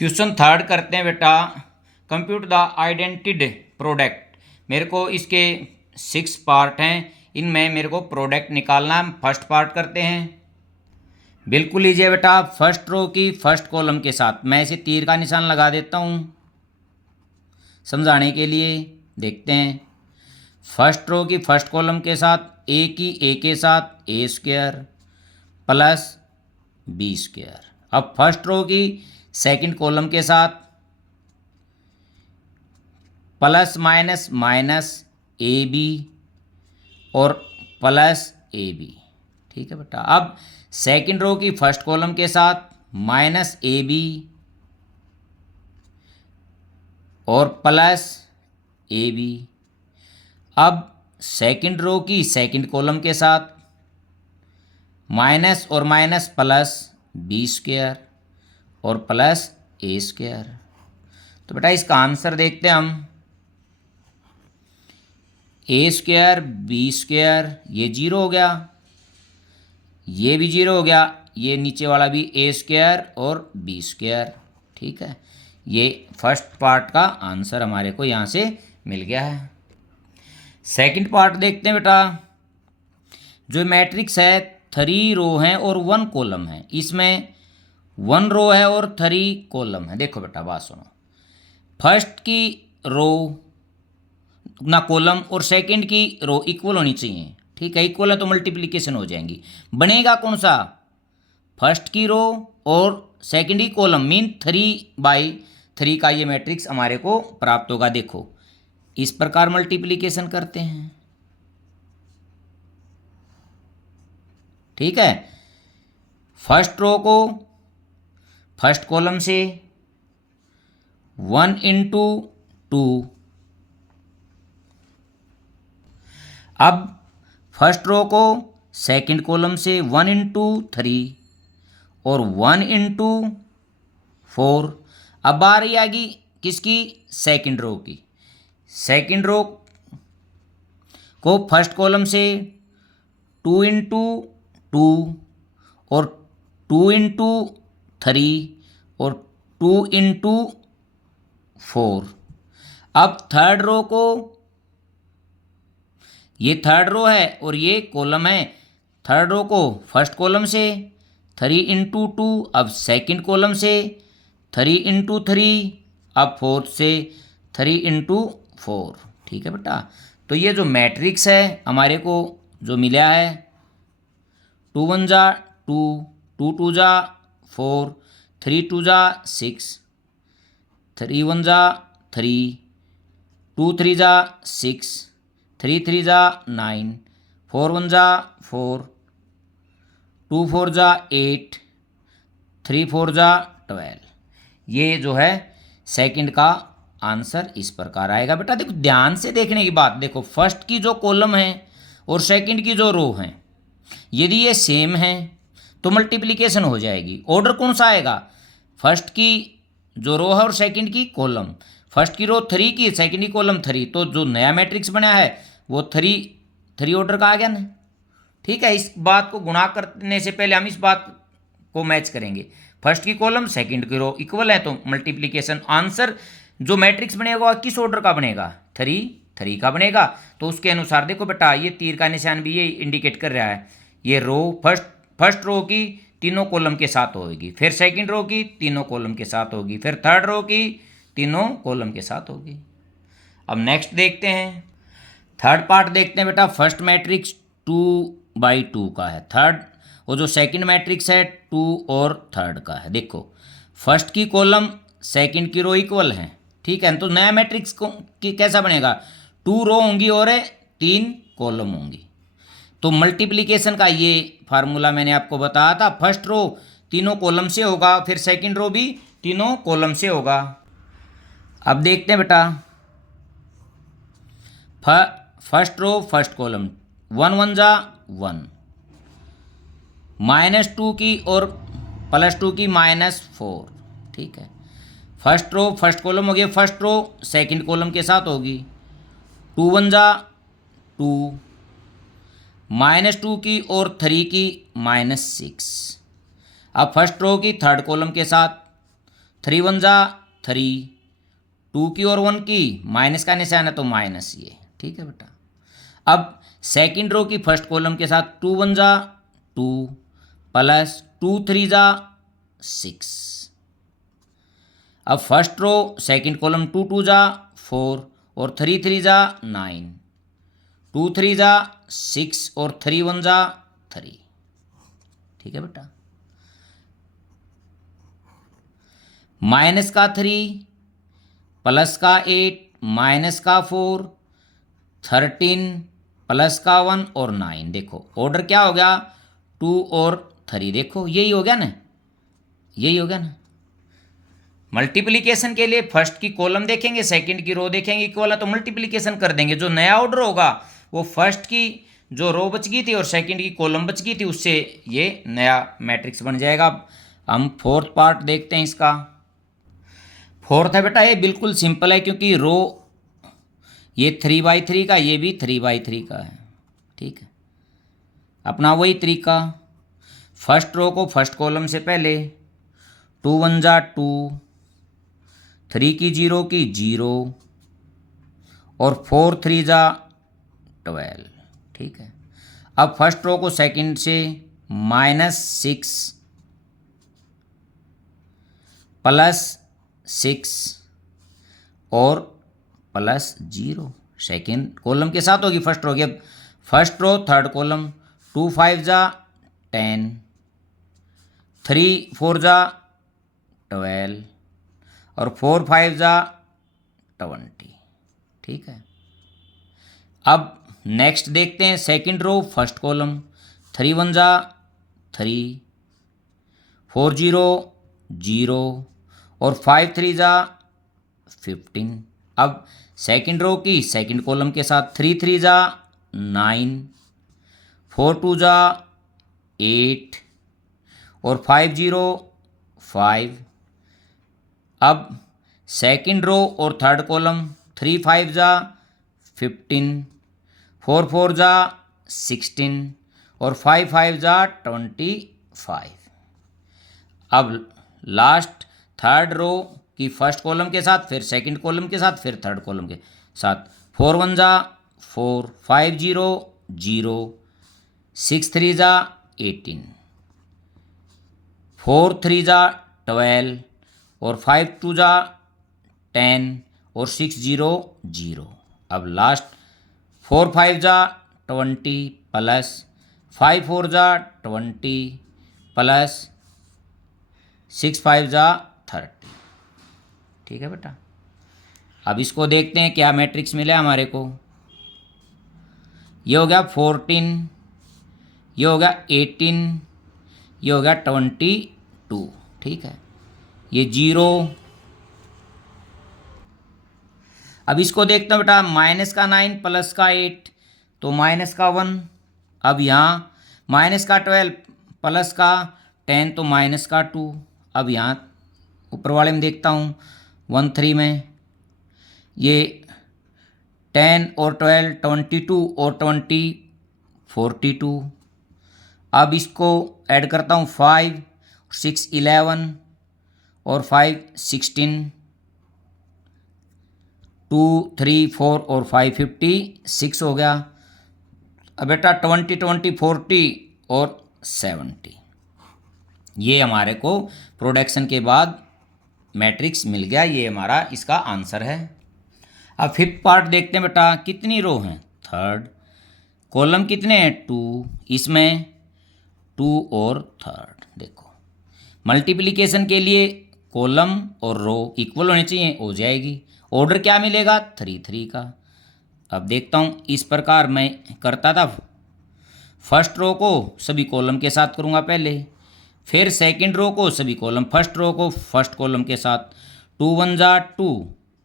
Question third करते हैं बेटा। Compute the identity product. मेरे को इसके 6 पार्ट हैं, इनमें मेरे को प्रोडक्ट निकालना है। फर्स्ट पार्ट करते हैं। बिल्कुल लीजिए बेटा, फर्स्ट रो की फर्स्ट कॉलम के साथ मैं इसे तीर का निशान लगा देता हूँ समझाने के लिए। देखते हैं, फर्स्ट रो की फर्स्ट कॉलम के साथ ए के साथ A square plus B square. अब फर्स्ट रो की सेकंड कॉलम के साथ plus minus minus A B और प्लस ए बी। ठीक है बेटा। अब सेकंड रो की फर्स्ट कॉलम के साथ माइनस ए बी और प्लस ए बी। अब सेकंड रो की सेकंड कॉलम के साथ माइनस और माइनस प्लस बी स्क्वायर और प्लस ए स्क्वायर। तो बेटा इसका आंसर देखते हैं हम। ए स्क्वायर बी स्क्वायर ये जीरो हो गया, ये भी जीरो हो गया, ये नीचे वाला भी ए स्क्वायर और बी स्क्वायर। ठीक है, ये फर्स्ट पार्ट का आंसर हमारे को यहाँ से मिल गया है। सेकंड पार्ट देखते हैं बेटा। जो मैट्रिक्स है 3 रो हैं और 1 कॉलम है, इसमें 1 रो है और 3 कॉलम है। देखो बेटा बात सुनो, फर्स्ट की रो ना कॉलम और सेकंड की रो इक्वल होनी चाहिए। ठीक है, इक्वल है तो मल्टीप्लिकेशन हो जाएंगी। बनेगा कौन सा? फर्स्ट की रो और सेकंड की कॉलम, मीन 3/3 का ये मैट्रिक्स हमारे को प्राप्त होगा। देखो इस प्रकार मल्टीप्लिकेशन करते हैं। ठीक है, फर्स्ट रो को फर्स्ट कॉलम से 1 इंटू 2। अब फर्स्ट रो को सेकंड कॉलम से 1 इंटू 3 और 1 इंटू 4। अब बारी आ गई किसकी? सेकंड रो की। सेकंड रो को फर्स्ट कॉलम से 2 इंटू 2 और 2 इंटू 3 और 2 इंटू 4। अब थर्ड रो को, ये थर्ड रो है और ये कॉलम है, थर्ड रो को फर्स्ट कॉलम से 3 इंटू 2, अब सेकंड कॉलम से 3 इंटू 3, अब फोर्थ से 3 इंटू 4। ठीक है बेटा, तो ये जो मैट्रिक्स है हमारे को जो मिला है 2 1 जा 2, 2 2 जा 4, 3 2 जा 6, 3 1 जा 3, 2 3 जा 6, 3 3 जा 9, 4 1 जा 4, 2 4 जा 8, 3 4 जा 12। ये जो है सेकंड का आंसर इस प्रकार आएगा। बेटा देखो ध्यान से देखने की बात, देखो फर्स्ट की जो कॉलम है और सेकंड की जो रो है, यदि ये सेम है तो मल्टीप्लिकेशन हो जाएगी। ऑर्डर कौन सा आएगा? फर्स्ट की जो रो है और सेकंड की कॉलम, फर्स्ट की रो 3 की, सेकंड की कॉलम 3, तो जो नया मैट्रिक्स बना है वो 3 ऑर्डर का आ गया ना। ठीक है, इस बात को गुणा करने से पहले हम इस बात को मैच करेंगे। फर्स्ट की कॉलम सेकंड की रो इक्वल है तो मल्टीप्लिकेशन, आंसर जो मैट्रिक्स बनेगा किस ऑर्डर का बनेगा? 3 का बनेगा। तो उसके अनुसार देखो बेटा, ये तीर का निशान भी ये इंडिकेट कर रहा है, ये रो फर्स्ट रो की तीनों कॉलम के साथ होगी, फिर सेकंड रो की तीनों कॉलम के साथ होगी, फिर थर्ड रो की तीनों कॉलम के साथ होगी। अब नेक्स्ट देखते हैं, थर्ड पार्ट देखते हैं बेटा। फर्स्ट मैट्रिक्स 2/2 का है, थर्ड और जो सेकंड मैट्रिक्स है 2 और थर्ड का है। देखो फर्स्ट की कॉलम सेकंड की रो इक्वल है। ठीक है, तो नया मैट्रिक्स को कैसा बनेगा? 2 रो होंगी और 3 कॉलम होंगी। तो मल्टीप्लिकेशन का ये फार्मूला मैंने आपको बताया था, फर्स्ट रो तीनों कॉलम से होगा, फिर सेकंड रो भी तीनों कॉलम से होगा। अब देखते हैं बेटा, फर्स्ट रो फर्स्ट कॉलम 1 1 जा 1, -2 की और +2 की -4। ठीक है, फर्स्ट रो फर्स्ट कॉलम हो गया, फर्स्ट रो सेकंड कॉलम के साथ होगी। 2 1 जा 2, -2 की और 3 की -6। अब फर्स्ट रो की थर्ड कॉलम के साथ 3 वन जा 3, 2 की और 1 की माइनस का निशान है तो माइनस ये, ठीक है बेटा। अब सेकंड रो की फर्स्ट कॉलम के साथ 2 वन जा 2 प्लस 2 3 जा 6। अब फर्स्ट रो सेकंड कॉलम 2 2 जा 4 और 3 3 जा 9, 2 3 जा 6 और 3 1 जा 3, ठीक है बेटा। माइनस का 3 प्लस का 8 माइनस का 4 13 प्लस का 1 और 9। देखो ऑर्डर क्या हो गया, 2 और 3, देखो यही हो गया ना, यही हो गया ना। मल्टीप्लिकेशन के लिए फर्स्ट की कॉलम देखेंगे, सेकंड की रो देखेंगे इक्वल है तो मल्टीप्लिकेशन कर देंगे। जो नया ऑर्डर होगा वो फर्स्ट की जो रो बच गई थी और सेकंड की कॉलम बच गई थी उससे ये नया मैट्रिक्स बन जाएगा। हम फोर्थ पार्ट देखते हैं इसका। फोर्थ है बेटा, ये बिल्कुल सिंपल है क्योंकि रो ये 3/3 का, ये भी 3/3 का है, ठीक है। अपना वही तरीका, फर्स्ट रो को फर्स्ट कॉलम से पहले 2 1 जा 2, 3 की 0 की 0 और 4 3 जा 12, ठीक है। अब फर्स्ट रो को सेकंड से -6 प्लस 6 और प्लस 0 सेकेंड कॉलम के साथ होगी फर्स्ट रो की। अब फर्स्ट रो थर्ड कॉलम 2 5 जा 10, 3 4 जा 12 और 4 5 जा 20, ठीक है। अब नेक्स्ट देखते हैं सेकंड रो फर्स्ट कॉलम 3 1 जा 3, 4 0 0 और 5 3 जा 15। अब सेकंड रो की सेकंड कॉलम के साथ 3 3 जा 9, 4 2 जा 8 और 5 0 5। अब सेकंड रो और थर्ड कॉलम 3 5 जा 15, 4 4 जा 16 और 5 5 जा 25। अब लास्ट थर्ड रो की फर्स्ट कॉलम के साथ, फिर सेकंड कॉलम के साथ, फिर थर्ड कॉलम के साथ 4 1 जा 4, 5 0 0, 6 3 जा 18, 4 3 जा 12 और 5 2 जा 10 और 6 0 0। अब लास्ट 4 5 जा 20 प्लस 5 4 जा 20 प्लस 6 5 जा 30, ठीक है बेटा। अब इसको देखते हैं क्या मैट्रिक्स मिला हमारे को। ये हो गया 14, ये हो गया 18, ये हो गया 22, ठीक है। ये 0। अब इसको देखते हैं बेटा, माइनस का 9 प्लस का 8 तो माइनस का 1। अब यहाँ माइनस का 12 प्लस का 10 तो माइनस का 2। अब यहाँ ऊपर वाले में देखता हूँ 1 3 में ये 10 और 12 22 और 20 42। अब इसको ऐड करता हूँ 5 6 11 और 5 16, 2 3 4 और 5 56 हो गया। अब बेटा 20 20 40 और 70, ये हमारे को प्रोडक्शन के बाद मैट्रिक्स मिल गया। ये हमारा इसका आंसर है। अब फिफ्थ पार्ट देखते हैं बेटा, कितनी रो हैं, थर्ड, कॉलम कितने हैं 2, इसमें 2 और थर्ड। देखो मल्टीप्लिकेशन के लिए कॉलम और रो इक्वल होनी चाहिए, हो जाएगी। ऑर्डर क्या मिलेगा 3 3 का। अब देखता हूँ इस प्रकार मैं करता था, फर्स्ट रो को सभी कॉलम के साथ करूँगा पहले, फिर सेकंड रो को सभी कॉलम, फर्स्ट रो को फर्स्ट कॉलम के साथ। 2 1 जा 2,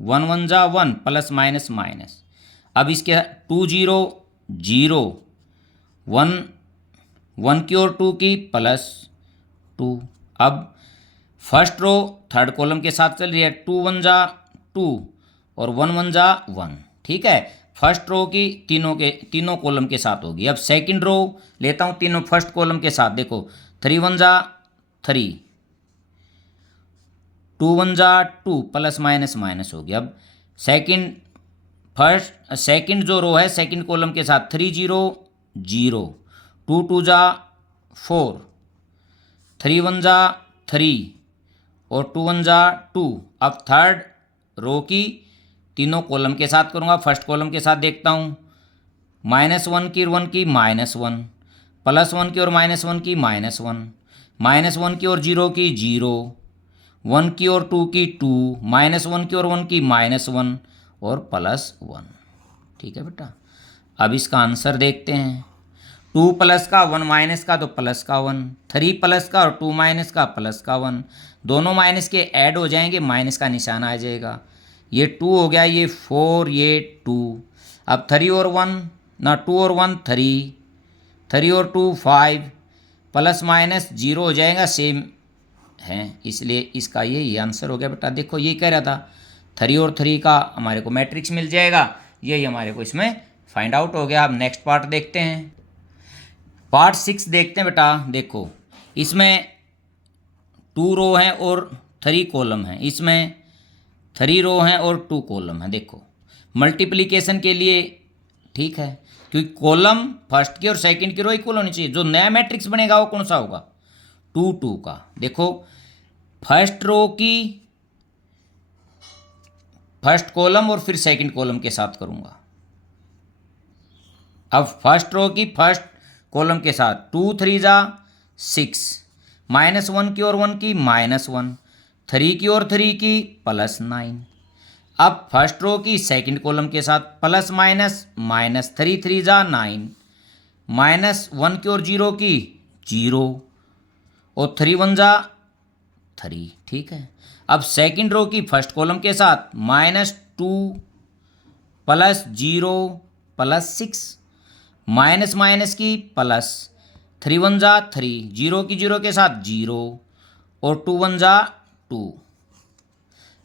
1 1 जा 1 प्लस माइनस माइनस। अब इसके 2 0 0, 1 1 की और 2 की प्लस 2। अब फर्स्ट रो थर्ड कॉलम के साथ चल रही है, 2 1 जा 2 और 1 1 जा 1, ठीक है। फर्स्ट रो की तीनों कॉलम के साथ होगी। अब सेकंड रो लेता हूँ तीनों फर्स्ट कॉलम के साथ। देखो 3 1 जा 3, 2 1 जा 2 प्लस माइनस माइनस हो गया। अब सेकंड जो रो है सेकंड कॉलम के साथ 3 0 0, 2 2 जा 4, 3 1 जा 3 और 2 1 जा 2। अब थर्ड रो की तीनों कॉलम के साथ करूँगा। फर्स्ट कॉलम के साथ देखता हूँ, -1 की और 1 की -1, +1 की और -1 की -1, -1 की और 0 की 0, 1 की और 2 की 2, -1 की और 1 की -1 और +1। ठीक है बेटा, अब इसका आंसर देखते हैं। 2 प्लस का 1 माइनस का तो प्लस का 1, 3 प्लस का और 2 माइनस का प्लस का 1, दोनों माइनस के ऐड हो जाएंगे, माइनस का निशान आ जाएगा। ये 2 हो गया, ये 4, ये 2। अब 3 और 1 ना, 2 और 1 3, 3 और 2 5, प्लस माइनस 0 हो जाएगा, सेम है, इसलिए इसका ये आंसर हो गया बेटा। देखो ये कह रहा था 3 और 3 का हमारे को मैट्रिक्स मिल जाएगा, यही हमारे को इसमें फाइंड आउट हो गया। अब नेक्स्ट पार्ट देखते हैं, पार्ट 6 देखते हैं बेटा। देखो इसमें 2 रो हैं और 3 कॉलम हैं, इसमें 3 रो हैं और 2 कॉलम हैं। देखो मल्टीप्लिकेशन के लिए ठीक है, क्योंकि कॉलम फर्स्ट की और सेकंड की रो इक्वल होनी चाहिए। जो नया मैट्रिक्स बनेगा वो कौन सा होगा, 2 2 का। देखो फर्स्ट रो की फर्स्ट कॉलम और फिर सेकंड कॉलम के साथ करूंगा। अब फर्स्ट रो की फर्स्ट कॉलम के साथ 2 3 जा 6, -1 की और 1 की -1, 3 की और 3 की +9। अब फर्स्ट रो की सेकंड कॉलम के साथ प्लस माइनस माइनस, 3 3 जा 9, -1 की और 0 की 0 और 3 1 जा 3। ठीक है, अब सेकंड रो की फर्स्ट कॉलम के साथ -2 +0 +6, माइनस माइनस की प्लस, 3 1 जा 3, 0 की 0 के साथ 0 और 2 1 जा 2।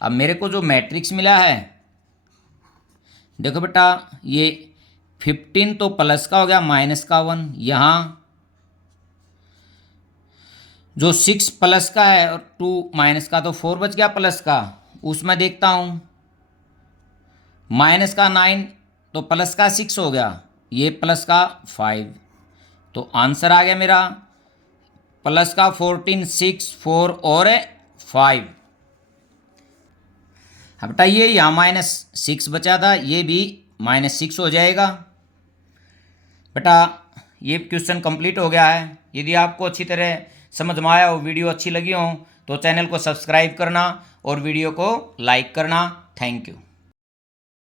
अब मेरे को जो मैट्रिक्स मिला है, देखो बेटा ये 15 तो प्लस का हो गया, माइनस का 1, यहाँ जो 6 प्लस का है और 2 माइनस का, तो 4 बच गया प्लस का। उसमें देखता हूँ माइनस का 9 तो प्लस का 6 हो गया, ये प्लस का 5, तो आंसर आ गया मेरा प्लस का 14 6 4 और 5। अब बेटा ये यहाँ -6 बचा था, ये भी -6 हो जाएगा। बेटा ये क्वेश्चन कंप्लीट हो गया है। यदि आपको अच्छी तरह समझ में आया हो, वीडियो अच्छी लगी हो, तो चैनल को सब्सक्राइब करना और वीडियो को लाइक करना। Thank you.